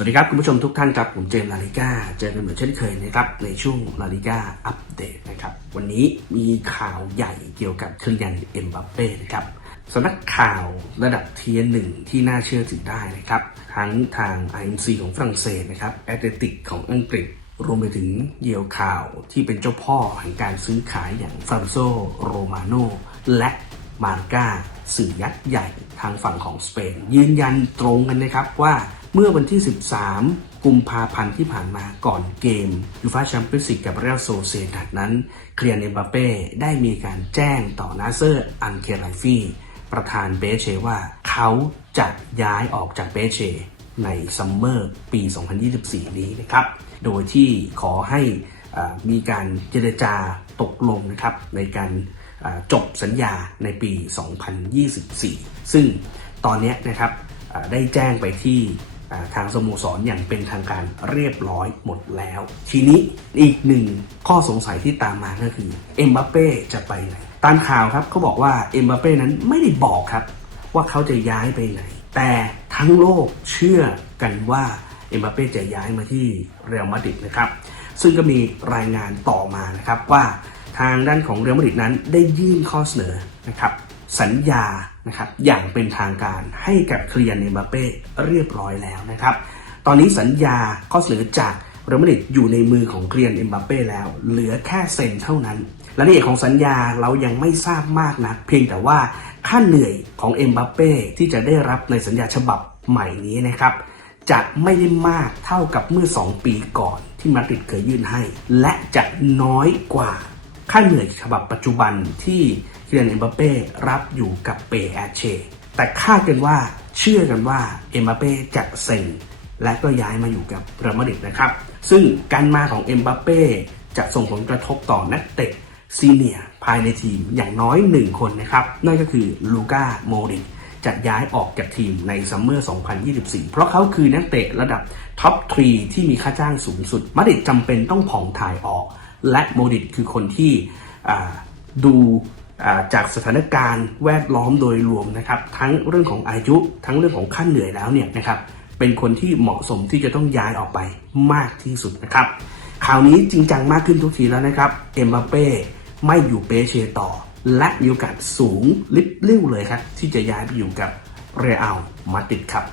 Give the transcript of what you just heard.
สวัสดีครับ คุณผู้ชมทุกท่านครับ ผมเจมส์ลาลิก้าเจอกันเหมือนเช่นเคยนะครับ ในช่วงลาลิก้าอัปเดตนะครับ วันนี้มีข่าวใหญ่เกี่ยวกับเคลียนเอ็มบัปเป้นะครับสำนักข่าวระดับเทียร์หนึ่งที่น่าเชื่อถือได้นะครับ ทั้งทาง IMC ของฝรั่งเศสนะครับแอตเลติกของอังกฤษ รวมไปถึงเยียวข่าวที่เป็นเจ้าพ่อแห่งการซื้อขายอย่างฟรานโซโรมาโนและมาร์กาสื่อยักษ์ใหญ่ทางฝั่งของสเปน ยืนยันตรงกันนะครับว่า เมื่อวันที่ 13 กุมภาพันธ์ที่ผ่านมาก่อนเกมยูฟาแชมเปี้ยนส์ลีกกับเรอัลโซเซดัดนั้นเคลียร์เนมบัเป้ได้มีการแจ้งต่อนาเซอร์อันเคไลฟี่ประธานเบเชว่าเขาจะย้ายออกจากเบเชในซัมเมอร์ปี 2024 นี้นะครับ โดยที่ขอให้มีการเจรจาตกลงนะครับในการจบสัญญาในปี 2024 ซึ่งตอนนี้นะครับได้แจ้งไปที่ ทางสโมสรอย่างเป็นทางการเรียบร้อยหมดแล้ว ทีนี้อีกหนึ่งข้อสงสัยที่ตามมาก็คือเอ็มบัปเป้จะไปไหนตามข่าวครับเขาบอกว่าเอ็มบัปเป้นั้นไม่ได้บอกครับ ว่าเขาจะย้ายไปไหน แต่ทั้งโลกเชื่อกันว่าเอ็มบัปเป้จะย้ายมาที่เรอัลมาดริดนะครับ ซึ่งก็มีรายงานต่อมานะครับว่าทางด้านของเรอัลมาดริดนั้นได้ยื่นข้อเสนอนะครับสัญญา นะครับอย่างเป็นทางการให้กับเคลียร์เอมบัเป้เรียบร้อยแล้วนะครับ ตอนนี้สัญญาข้อเสนอจากเรอัลมาดริดอยู่ในมือของเคลียร์เอ็มบัเป้แล้ว เหลือแค่เซ็นเท่านั้นรายละเอียดของสัญญาเรายังไม่ทราบมากนะเพียงแต่ว่าค่าเหนื่อยของเอ็มบัเป้ที่จะได้รับในสัญญาฉบับใหม่นี้นะครับจะไม่ได้มากเท่ากับเมื่อ 2 ปีก่อนที่มาดริดเคยยื่นให้ และจะน้อยกว่าค่าเหนื่อยฉบับปัจจุบันที่ คิรันเอ็มบัปเป้รับอยู่กับเปแอเช แต่คาดกันว่าเชื่อกันว่าเอ็มบัปเป้จะเซ็นและก็ย้ายมาอยู่กับเรอัลมาดริดนะครับ ซึ่งการมาของเอ็มบัปเป้จะส่งผลกระทบต่อนักเตะซีเนียภายในทีมอย่างน้อยหนึ่งคนนะครับ นั่นก็คือลูก้าโมดริกจะย้ายออกจากทีมในซัมเมอร์ 2024 เพราะเขาคือนักเตะระดับท็อปทรีที่มีค่าจ้างสูงสุด มาดริดจำเป็นต้องผ่องถ่ายออก และโมดริกคือคนที่ดู จากสถานการณ์แวดล้อมโดยรวมนะครับ ทั้งเรื่องของอายุทั้งเรื่องของขั้นเหนื่อยแล้วเนี่ยนะครับเป็นคนที่เหมาะสมที่จะต้องย้ายออกไปมากที่สุดนะครับข่าวนี้จริงจังมากขึ้นทุกทีแล้วนะครับเอ็มบัปเป้ไม่อยู่เปเชต่อ และมีโอกาสสูงลิบลิ่วเลยครับ ที่จะย้ายไปอยู่กับเรอัลมาดริดครับ